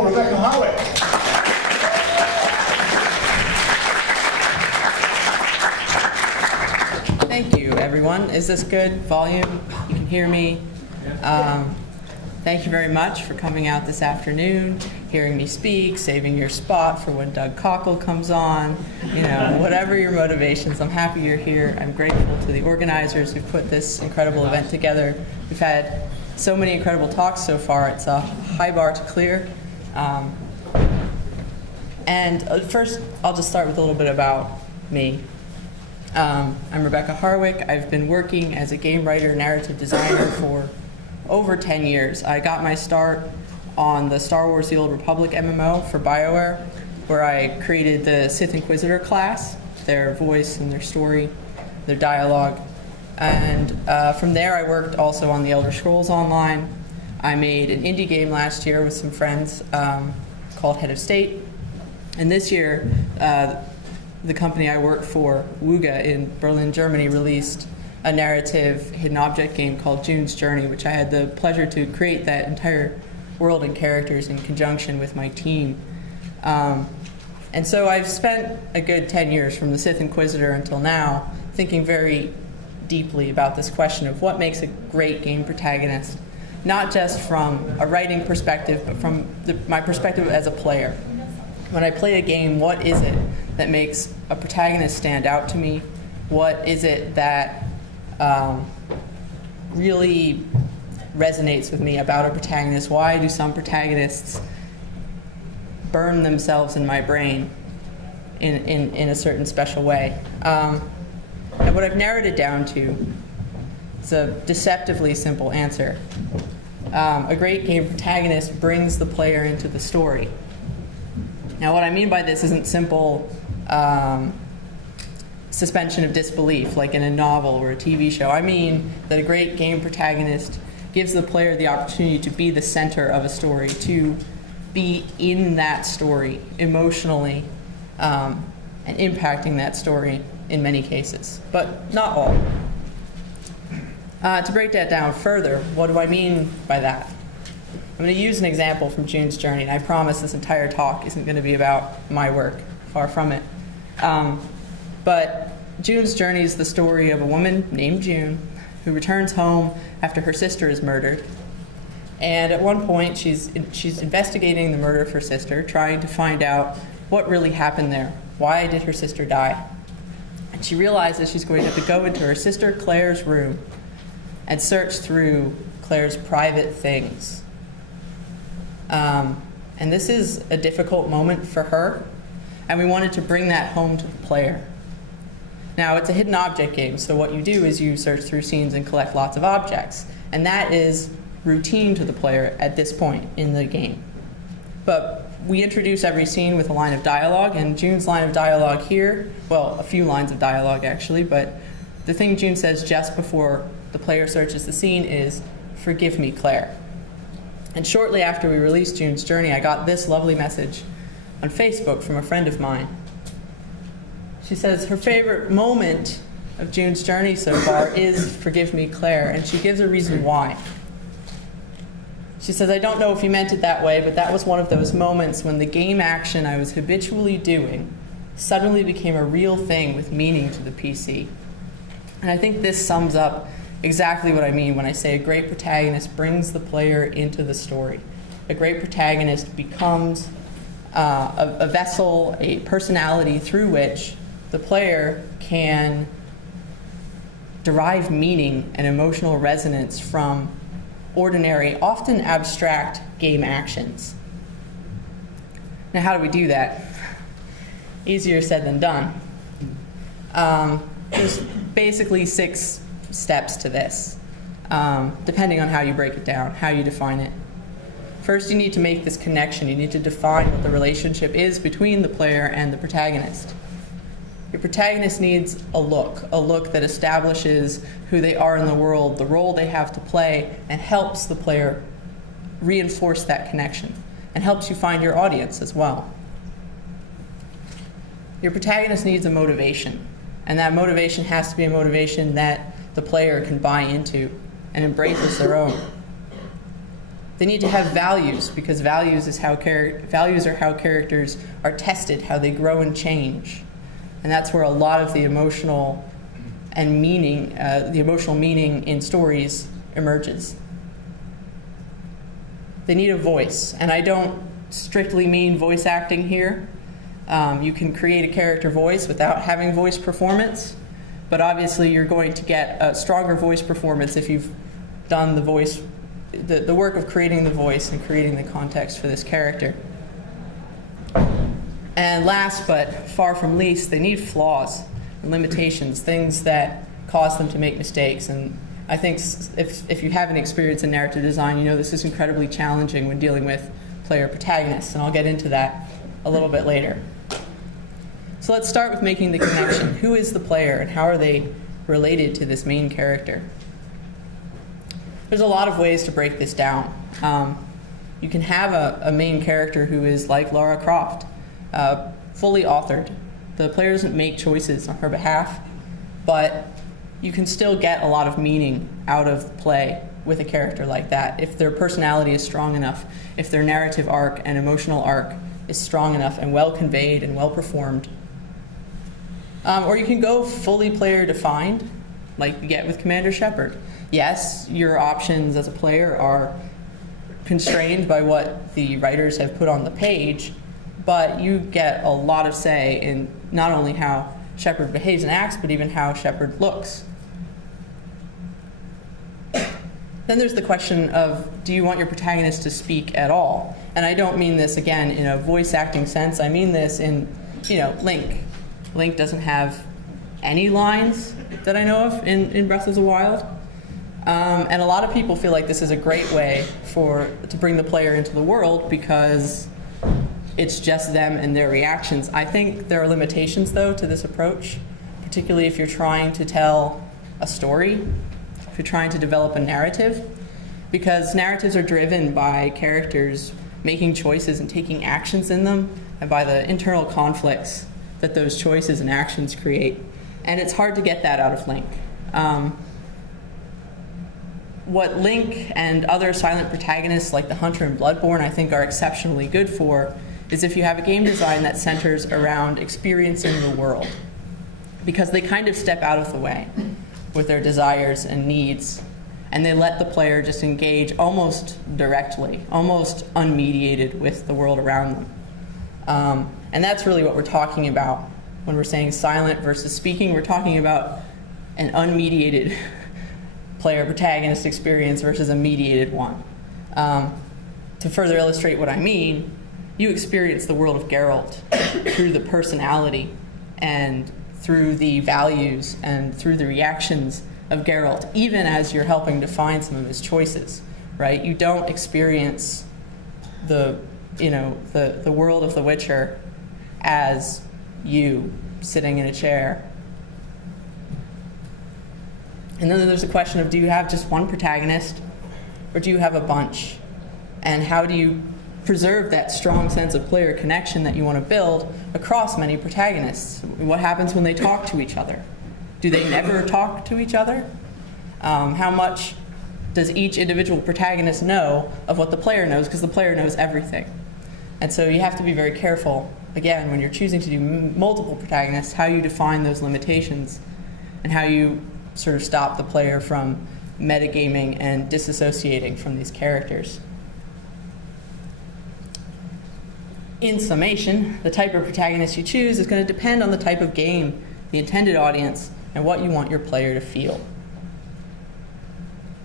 Rebecca Harwick. Thank you, everyone. Is this good volume? You can hear me? Thank you very much for coming out this afternoon, hearing me speak, saving your spot for when Doug Cockle comes on. You know, whatever your motivations, I'm happy you're here. I'm grateful to the organizers who put this incredible event together. We've had so many incredible talks so far. It's a high bar to clear. First, I'll just start with a little bit about me. I'm Rebecca Harwick. I've been working as a game writer, narrative designer for over 10 years. I got my start on the StarWars The Old Republic MMO for BioWare, where I created the Sith Inquisitor class, their voice and their story, their dialogue. And from there I worked also on the Elder Scrolls Online. I made an indie game last year with some friends called Head of State. And this year, the company I work for, Wooga in Berlin, Germany, released a narrative hidden object game called June's Journey, which I had the pleasure to create that entire world and characters in conjunction with my team. And so I've spent a good 10 years from the Sith Inquisitor until now thinking very deeply about this question of what makes a great game protagonist, not just from a writing perspective, but from my perspective as a player. When I play a game, what is it that makes a protagonist stand out to me? What is it that really resonates with me about a protagonist? Why do some protagonists burn themselves in my brain in a certain special way? And what I've narrowed it down to is a deceptively simple answer. A great game protagonist brings the player into the story. Now, what I mean by this isn't simple suspension of disbelief, like in a novel or a TV show. I mean that a great game protagonist gives the player the opportunity to be the center of a story, to be in that story emotionally and impacting that story in many cases, but not all. To break that down further, what do I mean by that? I'm going to use an example from June's Journey, and I promise this entire talk isn't going to be about my work, far from it. But June's Journey is the story of a woman named June who returns home after her sister is murdered. And at one point, she's investigating the murder of her sister, trying to find out what really happened there. Why did her sister die? And she realizes she's going to have to go into her sister Claire's room and search through Claire's private things. And this is a difficult moment for her, and we wanted to bring that home to the player. Now, it's a hidden object game, so what you do is you search through scenes and collect lots of objects, and that is routine to the player at this point in the game. But we introduce every scene with a line of dialogue, and June's line of dialogue here, well, a few lines of dialogue actually, but the thing June says just before the player searches the scene is, "Forgive me, Claire." And shortly after we released June's Journey, I got this lovely message on Facebook from a friend of mine. She says her favorite moment of June's Journey so far is "Forgive me, Claire," and she gives a reason why. She says, "I don't know if you meant it that way, but that was one of those moments when the game action I was habitually doing suddenly became a real thing with meaning to the PC." And I think this sums up exactly what I mean when I say a great protagonist brings the player into the story. A great protagonist becomes a vessel, a personality through which the player can derive meaning and emotional resonance from ordinary, often abstract game actions. Now, how do we do that? Easier said than done. There's basically 6 steps to this, depending on how you break it down, how you define it. First, you need to make this connection. You need to define what the relationship is between the player and the protagonist. Your protagonist needs a look that establishes who they are in the world, the role they have to play, and helps the player reinforce that connection, and helps you find your audience as well. Your protagonist needs a motivation, and that motivation has to be a motivation that the player can buy into and embrace as their own. They need to have values, because values are how characters are tested, how they grow and change. And that's where a lot of the emotional meaning in stories emerges. They need a voice, and I don't strictly mean voice acting here. You can create a character voice without having voice performance, but obviously you're going to get a stronger voice performance if you've done the work of creating the voice and creating the context for this character. And last but far from least, they need flaws and limitations, things that cause them to make mistakes. And I think if you have any experience in narrative design, you know this is incredibly challenging when dealing with player protagonists, and I'll get into that a little bit later. So let's start with making the connection. Who is the player, and how are they related to this main character? There's a lot of ways to break this down. You can have a main character who is like Lara Croft, fully authored. The player doesn't make choices on her behalf, but you can still get a lot of meaning out of play with a character like that if their personality is strong enough, if their narrative arc and emotional arc is strong enough and well conveyed and well performed. Or you can go fully player defined, like you get with Commander Shepard. Yes, your options as a player are constrained by what the writers have put on the page, but you get a lot of say in not only how Shepard behaves and acts, but even how Shepard looks. Then there's the question of, do you want your protagonist to speak at all? And I don't mean this, again, in a voice acting sense. I mean this in, Link. Link doesn't have any lines that I know of in Breath of the Wild. And a lot of people feel like this is a great way to bring the player into the world because it's just them and their reactions. I think there are limitations, though, to this approach, particularly if you're trying to tell a story, if you're trying to develop a narrative, because narratives are driven by characters making choices and taking actions in them, and by the internal conflicts that those choices and actions create. And it's hard to get that out of Link. What Link and other silent protagonists like the Hunter in Bloodborne I think are exceptionally good for is if you have a game design that centers around experiencing the world, because they kind of step out of the way with their desires and needs, and they let the player just engage almost directly, almost unmediated with the world around them. And that's really what we're talking about when we're saying silent versus speaking. We're talking about an unmediated player protagonist experience versus a mediated one. To further illustrate what I mean, you experience the world of Geralt through the personality and through the values and through the reactions of Geralt, even as you're helping define some of his choices, right? You don't experience the world of The Witcher as you sitting in a chair. And then there's a question of, do you have just one protagonist or do you have a bunch? And how do you preserve that strong sense of player connection that you want to build across many protagonists? What happens when they talk to each other? Do they never talk to each other? How much does each individual protagonist know of what the player knows? Because the player knows everything. And so you have to be very careful, again, when you're choosing to do multiple protagonists, how you define those limitations and how you sort of stop the player from metagaming and disassociating from these characters. In summation, the type of protagonist you choose is going to depend on the type of game, the intended audience, and what you want your player to feel.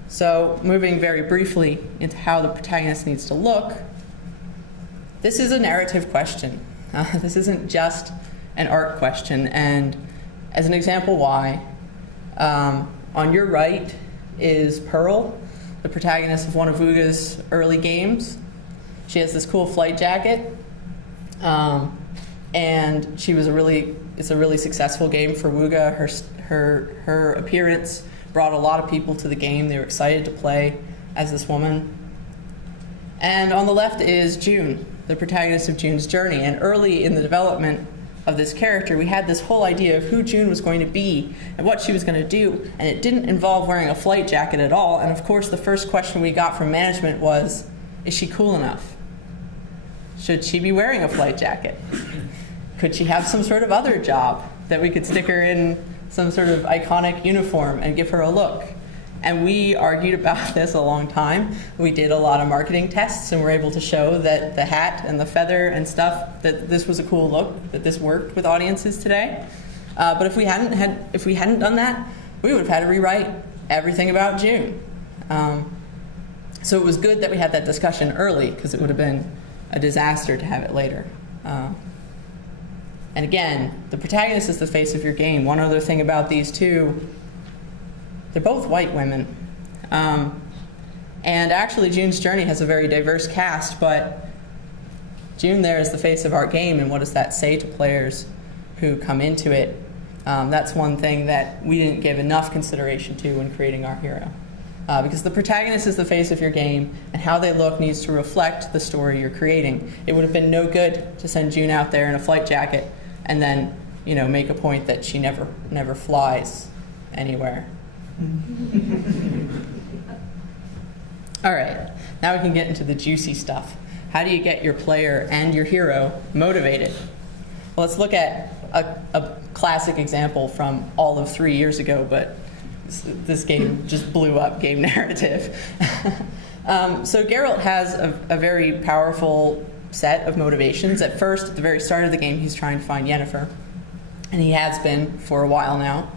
So, moving very briefly into how the protagonist needs to look, this is a narrative question. This isn't just an art question, and as an example why, on your right is Pearl, the protagonist of one of Vuga's early games. She has this cool flight jacket, and it's a really successful game for Wuga. Her appearance brought a lot of people to the game. They were excited to play as this woman. And on the left is June, the protagonist of June's journey. And early in the development of this character, we had this whole idea of who June was going to be and what she was going to do. And it didn't involve wearing a flight jacket at all. And of course, the first question we got from management was, Is she cool enough? Should she be wearing a flight jacket? Could she have some sort of other job that we could stick her in some sort of iconic uniform and give her a look? And we argued about this a long time. We did a lot of marketing tests and were able to show that the hat and the feather and stuff, that this was a cool look, that this worked with audiences today. But if we hadn't done that, we would have had to rewrite everything about June. So it was good that we had that discussion early, because it would have been a disaster to have it later. And again, the protagonist is the face of your game. One other thing about these two, they're both white women. And actually, June's Journey has a very diverse cast, but June there is the face of our game, and what does that say to players who come into it? That's one thing that we didn't give enough consideration to when creating our hero. Because the protagonist is the face of your game, and how they look needs to reflect the story you're creating. It would have been no good to send June out there in a flight jacket and then, make a point that she never flies anywhere. All right, now we can get into the juicy stuff. How do you get your player and your hero motivated? Well, let's look at a classic example from all of 3 years ago, but this game just blew up, game narrative. So Geralt has a very powerful set of motivations. At first, at the very start of the game, he's trying to find Yennefer, and he has been for a while now.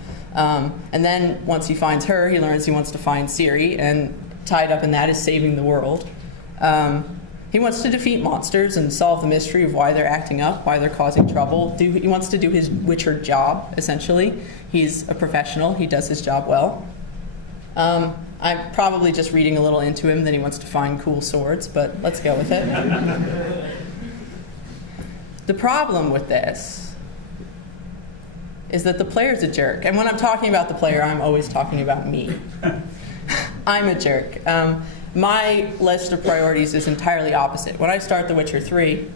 And then once he finds her, he learns he wants to find Ciri, and tied up in that is saving the world. He wants to defeat monsters and solve the mystery of why they're acting up, why they're causing trouble. He wants to do his Witcher job, essentially. He's a professional. He does his job well. I'm probably just reading a little into him that he wants to find cool swords, but let's go with it. The problem with this is that the player's a jerk. And when I'm talking about the player, I'm always talking about me. I'm a jerk. My list of priorities is entirely opposite. When I start The Witcher 3,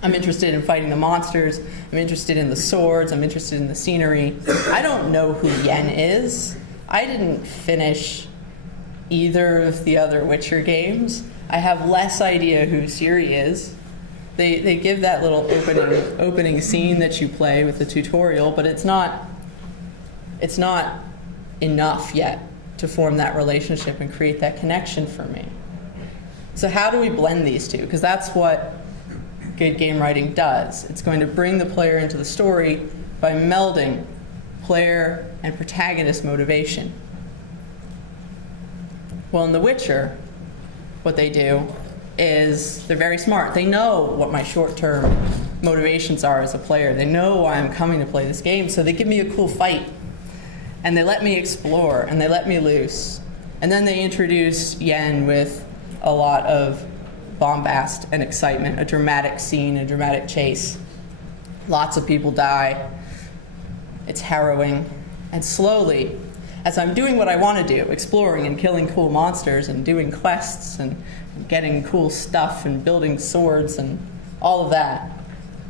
I'm interested in fighting the monsters, I'm interested in the swords, I'm interested in the scenery. I don't know who Yen is. I didn't finish either of the other Witcher games. I have less idea who Ciri is. They give that little opening scene that you play with the tutorial, but it's not enough yet to form that relationship and create that connection for me. So how do we blend these two? Because that's what good game writing does. It's going to bring the player into the story by melding player and protagonist motivation. Well, in The Witcher, what they do is they're very smart. They know what my short-term motivations are as a player. They know why I'm coming to play this game, so they give me a cool fight. And they let me explore, and they let me loose. And then they introduce Yen with a lot of bombast and excitement, a dramatic scene, a dramatic chase. Lots of people die. It's harrowing. And slowly, as I'm doing what I want to do, exploring and killing cool monsters and doing quests and getting cool stuff and building swords and all of that,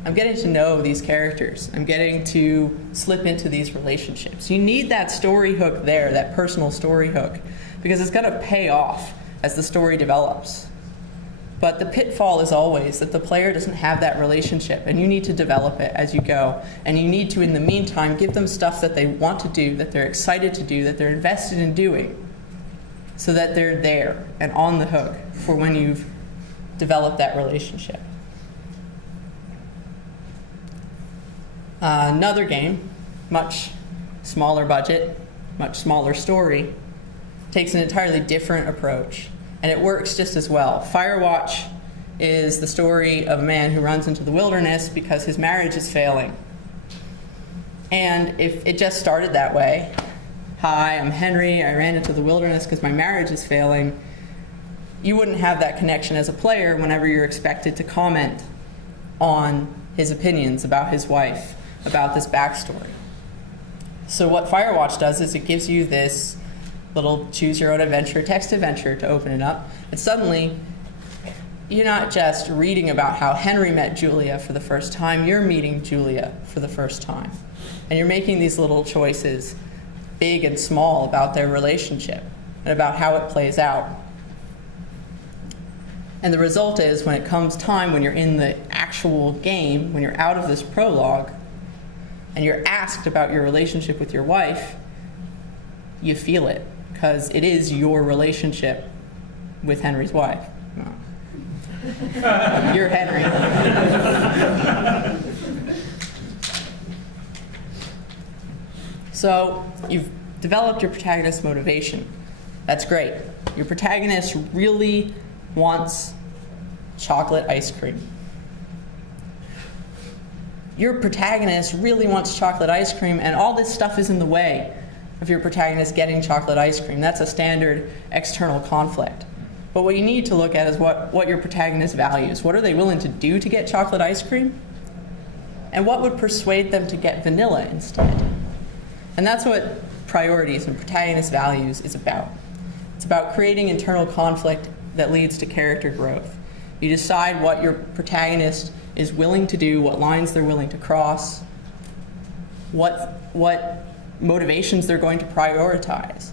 I'm getting to know these characters. I'm getting to slip into these relationships. You need that story hook there, that personal story hook, because it's going to pay off as the story develops. But the pitfall is always that the player doesn't have that relationship, and you need to develop it as you go. And you need to, in the meantime, give them stuff that they want to do, that they're excited to do, that they're invested in doing, so that they're there and on the hook for when you've developed that relationship. Another game, much smaller budget, much smaller story, takes an entirely different approach, and it works just as well. Firewatch is the story of a man who runs into the wilderness because his marriage is failing. And if it just started that way, hi, I'm Henry, I ran into the wilderness because my marriage is failing, you wouldn't have that connection as a player whenever you're expected to comment on his opinions about his wife, about this backstory. So what Firewatch does is it gives you this little choose your own adventure, text adventure to open it up, and suddenly you're not just reading about how Henry met Julia for the first time, you're meeting Julia for the first time. And you're making these little choices, big and small, about their relationship and about how it plays out. And the result is, when it comes time, when you're in the actual game, when you're out of this prologue, and you're asked about your relationship with your wife, you feel it, because it is your relationship with Henry's wife. No. You're Henry. So you've developed your protagonist's motivation. That's great. Your protagonist really wants chocolate ice cream. Your protagonist really wants chocolate ice cream, and all this stuff is in the way of your protagonist getting chocolate ice cream. That's a standard external conflict. But what you need to look at is what your protagonist values. What are they willing to do to get chocolate ice cream? And what would persuade them to get vanilla instead? And that's what priorities and protagonist values is about. It's about creating internal conflict that leads to character growth. You decide what your protagonist is willing to do, what lines they're willing to cross, what motivations they're going to prioritize.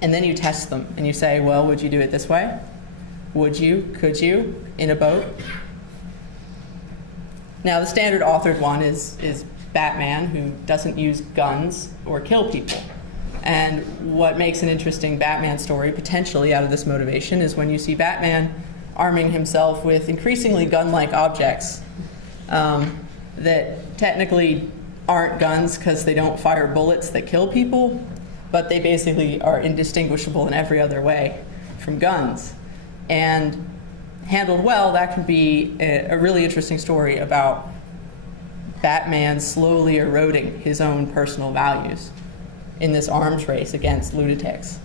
And then you test them and you say, well, would you do it this way? Would you? Could you? In a boat? Now, the standard authored one is Batman, who doesn't use guns or kill people. And what makes an interesting Batman story potentially out of this motivation is when you see Batman arming himself with increasingly gun-like objects that technically aren't guns because they don't fire bullets that kill people, but they basically are indistinguishable in every other way from guns. And handled well, that can be a really interesting story about Batman slowly eroding his own personal values in this arms race against lunatics.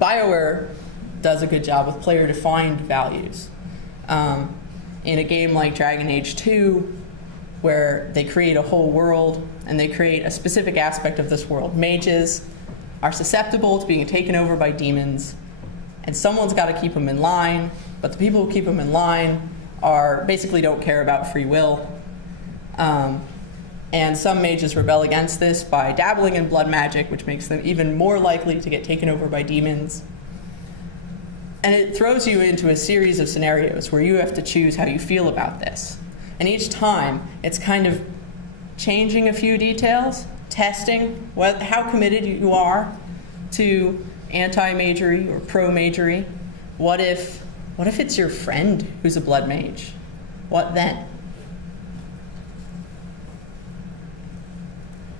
BioWare does a good job with player-defined values. In a game like Dragon Age 2, where they create a whole world and they create a specific aspect of this world. Mages are susceptible to being taken over by demons, and someone's got to keep them in line, but the people who keep them in line basically don't care about free will. And some mages rebel against this by dabbling in blood magic, which makes them even more likely to get taken over by demons. And it throws you into a series of scenarios where you have to choose how you feel about this. And each time, it's kind of changing a few details, testing how committed you are to anti-magery or pro-magery. What if it's your friend who's a blood mage? What then?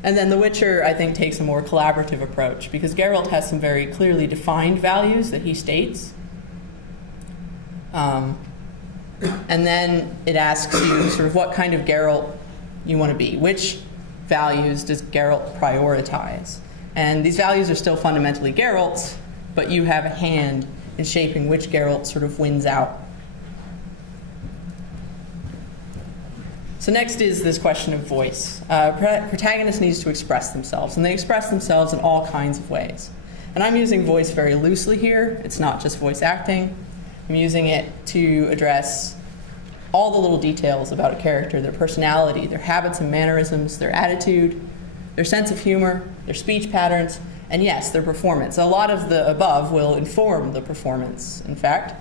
And then The Witcher, I think, takes a more collaborative approach, because Geralt has some very clearly defined values that he states. And then it asks you sort of what kind of Geralt you want to be. Which values does Geralt prioritize? And these values are still fundamentally Geralt's, but you have a hand in shaping which Geralt sort of wins out. So next is this question of voice. Protagonists need to express themselves, and they express themselves in all kinds of ways. And I'm using voice very loosely here. It's not just voice acting. I'm using it to address all the little details about a character, their personality, their habits and mannerisms, their attitude, their sense of humor, their speech patterns, and yes, their performance. A lot of the above will inform the performance, in fact.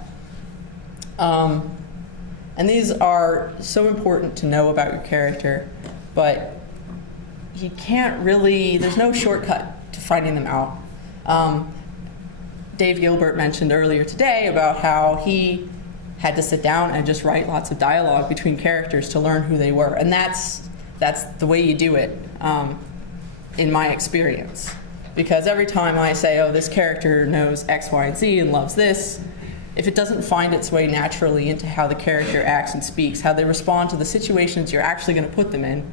And these are so important to know about your character, but you can't really, there's no shortcut to finding them out. Dave Gilbert mentioned earlier today about how he had to sit down and just write lots of dialogue between characters to learn who they were. And that's the way you do it, in my experience. Because every time I say, oh, this character knows X, Y, and Z and loves this, if it doesn't find its way naturally into how the character acts and speaks, how they respond to the situations you're actually going to put them in,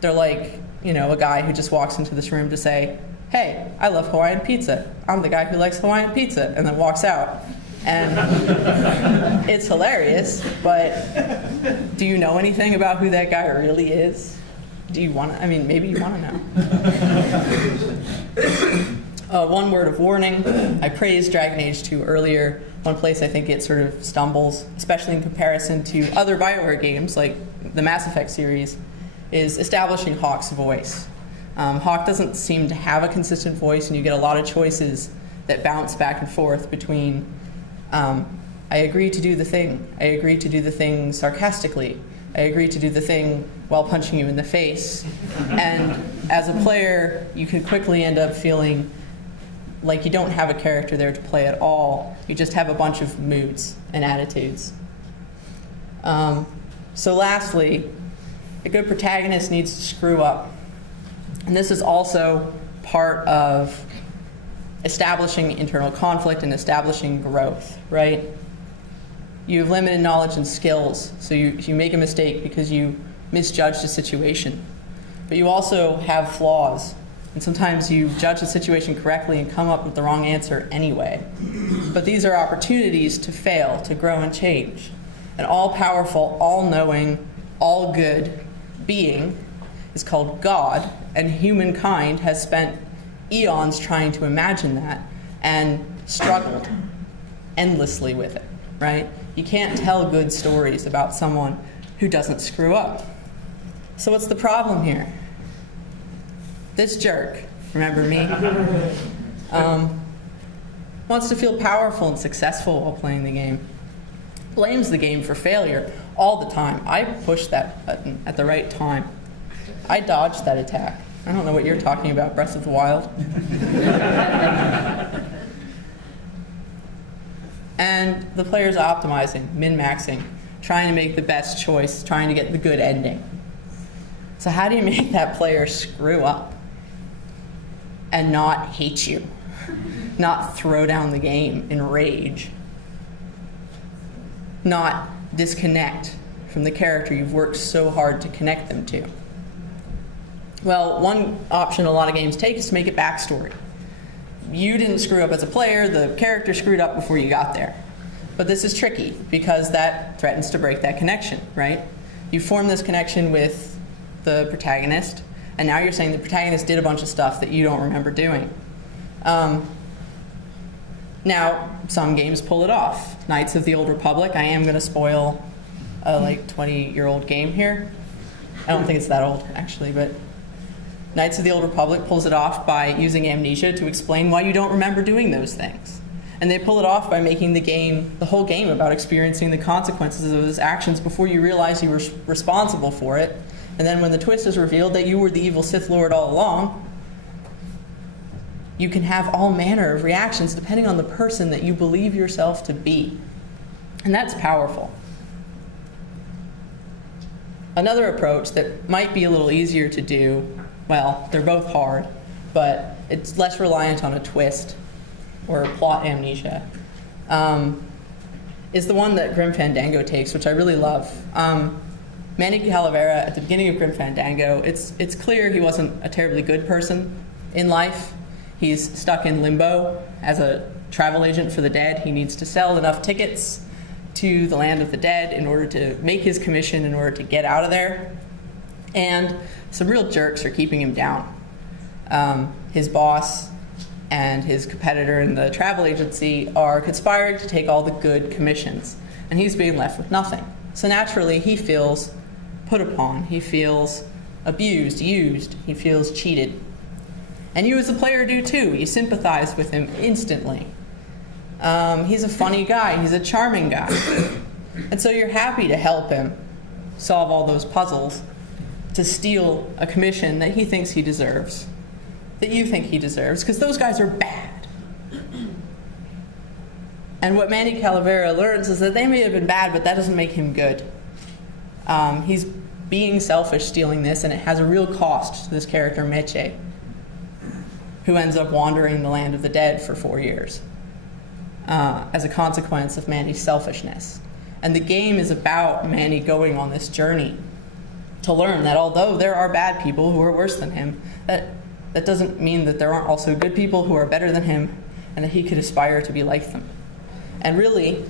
they're like, a guy who just walks into this room to say, hey, I love Hawaiian pizza. I'm the guy who likes Hawaiian pizza, and then walks out. And it's hilarious, but do you know anything about who that guy really is? Do you want to? Maybe you want to know. One word of warning. I praised Dragon Age 2 earlier. One place I think it sort of stumbles, especially in comparison to other BioWare games like the Mass Effect series, is establishing Hawk's voice. Hawk doesn't seem to have a consistent voice, and you get a lot of choices that bounce back and forth between I agree to do the thing. I agree to do the thing sarcastically. I agree to do the thing while punching you in the face. And as a player, you can quickly end up feeling like you don't have a character there to play at all. You just have a bunch of moods and attitudes. So lastly, a good protagonist needs to screw up. And this is also part of establishing internal conflict and establishing growth, right? You have limited knowledge and skills, so you make a mistake because you misjudged a situation. But you also have flaws, and sometimes you judge the situation correctly and come up with the wrong answer anyway. But these are opportunities to fail, to grow and change. An all-powerful, all-knowing, all-good being is called God, and humankind has spent eons trying to imagine that and struggled endlessly with it, right? You can't tell good stories about someone who doesn't screw up. So what's the problem here? This jerk, remember me, wants to feel powerful and successful while playing the game. Blames the game for failure all the time. I pushed that button at the right time. I dodged that attack. I don't know what you're talking about, Breath of the Wild. And the player's optimizing, min-maxing, trying to make the best choice, trying to get the good ending. So how do you make that player screw up and not hate you, not throw down the game in rage, not disconnect from the character you've worked so hard to connect them to? Well, one option a lot of games take is to make it backstory. You didn't screw up as a player, the character screwed up before you got there. But this is tricky because that threatens to break that connection, right? You form this connection with the protagonist, and now you're saying the protagonist did a bunch of stuff that you don't remember doing. Now, some games pull it off. Knights of the Old Republic, I am going to spoil a 20-year-old game here. I don't think it's that old, actually, but Knights of the Old Republic pulls it off by using amnesia to explain why you don't remember doing those things. And they pull it off by making the whole game about experiencing the consequences of those actions before you realize you were responsible for it. And then when the twist is revealed that you were the evil Sith Lord all along, you can have all manner of reactions depending on the person that you believe yourself to be. And that's powerful. Another approach that might be a little easier to do, well, they're both hard, but it's less reliant on a twist or plot amnesia, is the one that Grim Fandango takes, which I really love. Manny Calavera, at the beginning of Grim Fandango, it's clear he wasn't a terribly good person in life. He's stuck in limbo as a travel agent for the dead. He needs to sell enough tickets to the land of the dead in order to make his commission, in order to get out of there. And some real jerks are keeping him down. His boss and his competitor in the travel agency are conspiring to take all the good commissions, and he's being left with nothing. So naturally, he feels put upon, he feels abused, used, he feels cheated. And you as a player do too. You sympathize with him instantly. He's a funny guy, he's a charming guy. And so you're happy to help him solve all those puzzles, to steal a commission that he thinks he deserves, that you think he deserves, because those guys are bad. And what Manny Calavera learns is that they may have been bad, but that doesn't make him good. He's being selfish stealing this, and it has a real cost to this character, Meche, who ends up wandering the land of the dead for 4 years as a consequence of Manny's selfishness. And the game is about Manny going on this journey to learn that although there are bad people who are worse than him, that doesn't mean that there aren't also good people who are better than him and that he could aspire to be like them. And really,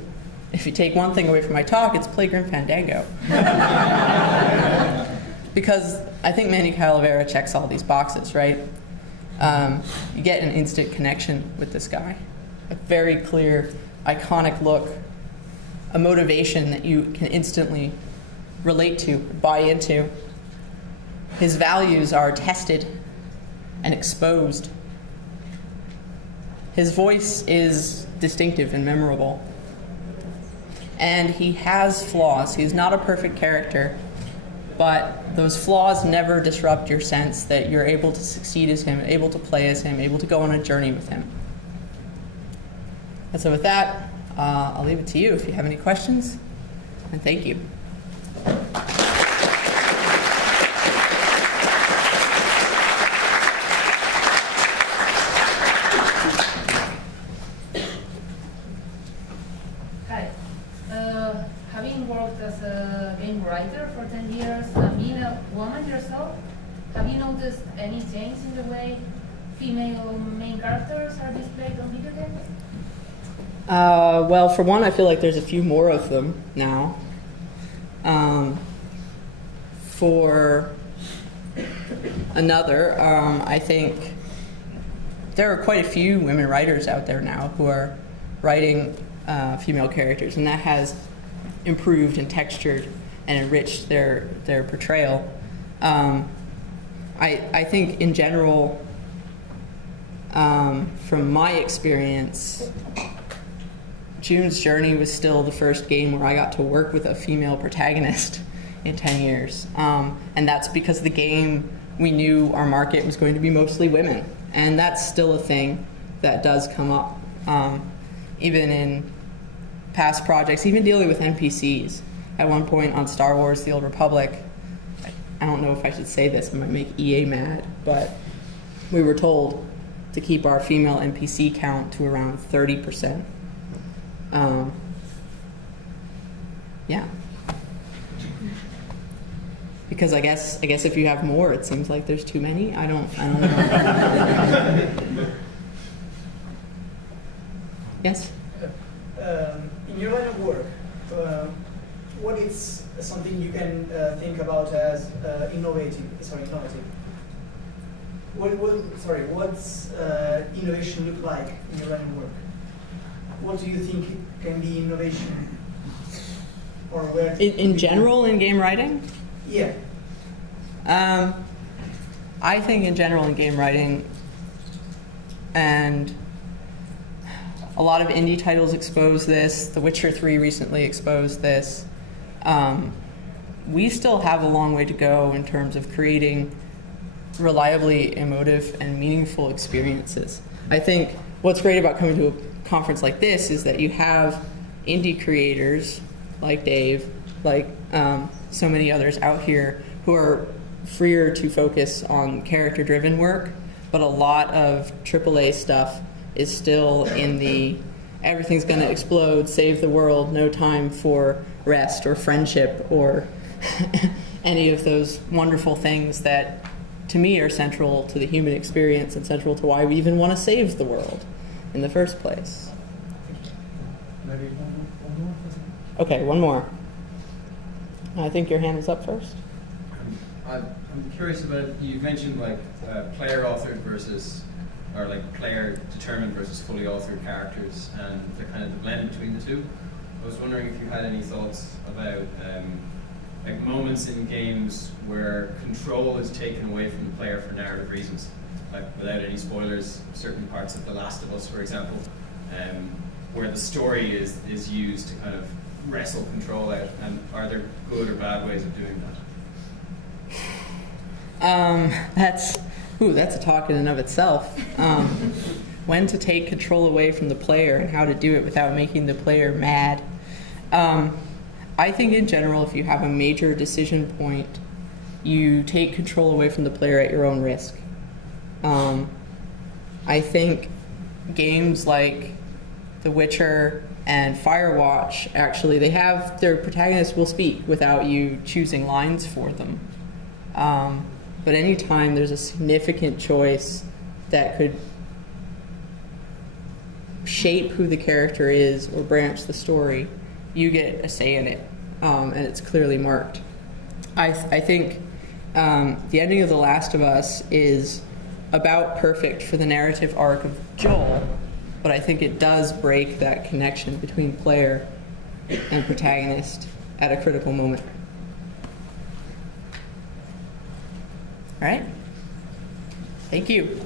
if you take one thing away from my talk, it's play Grim Fandango. Because I think Manny Calavera checks all these boxes, right? You get an instant connection with this guy. A very clear, iconic look. A motivation that you can instantly relate to, buy into. His values are tested and exposed. His voice is distinctive and memorable. And he has flaws. He's not a perfect character, but those flaws never disrupt your sense that you're able to succeed as him, able to play as him, able to go on a journey with him. And so with that, I'll leave it to you if you have any questions, and thank you. Having worked as a game writer for 10 years and being a woman yourself, have you noticed any change in the way female main characters are displayed on video games? Well, for one, I feel like there's a few more of them now. For another, I think there are quite a few women writers out there now who are writing female characters, and that has improved and textured and enriched their portrayal. I think in general, from my experience, June's Journey was still the first game where I got to work with a female protagonist in 10 years. And that's because the game, we knew our market was going to be mostly women. And that's still a thing that does come up. Even in past projects, even dealing with NPCs. At one point on StarWars: The Old Republic, I don't know if I should say this, I might make EA mad, but we were told to keep our female NPC count to around 30%. Yeah. Because I guess if you have more, it seems like there's too many. I don't know. Yes? In your line of work, what is something you can think about as innovative? What's innovation look like in your line of work? What do you think can be innovation, or where? In general, in game writing? Yeah. I think in general in game writing, and a lot of indie titles expose this. The Witcher 3 recently exposed this. We still have a long way to go in terms of creating reliably emotive and meaningful experiences. I think what's great about coming to a conference like this is that you have indie creators like Dave, like so many others out here who are freer to focus on character-driven work, but a lot of AAA stuff is still in the everything's going to explode, save the world, no time for rest or friendship or any of those wonderful things that to me are central to the human experience and central to why we even want to save the world in the first place. Maybe one more? Okay, one more. I think your hand was up first. I'm curious about, you mentioned like player authored versus, or like player determined versus fully authored characters and the kind of the blend between the two. I was wondering if you had any thoughts about like moments in games where control is taken away from the player for narrative reasons, like without any spoilers, certain parts of The Last of Us, for example, where the story is used to kind of wrestle control out, and are there good or bad ways of doing that? That's a talk in and of itself. When to take control away from the player and how to do it without making the player mad. I think in general, if you have a major decision point, you take control away from the player at your own risk. I think games like The Witcher and Firewatch, actually, they have their protagonists will speak without you choosing lines for them. But anytime there's a significant choice that could shape who the character is or branch the story, you get a say in it, and it's clearly marked. I think the ending of The Last of Us is about perfect for the narrative arc of Joel, but I think it does break that connection between player and protagonist at a critical moment. All right. Thank you.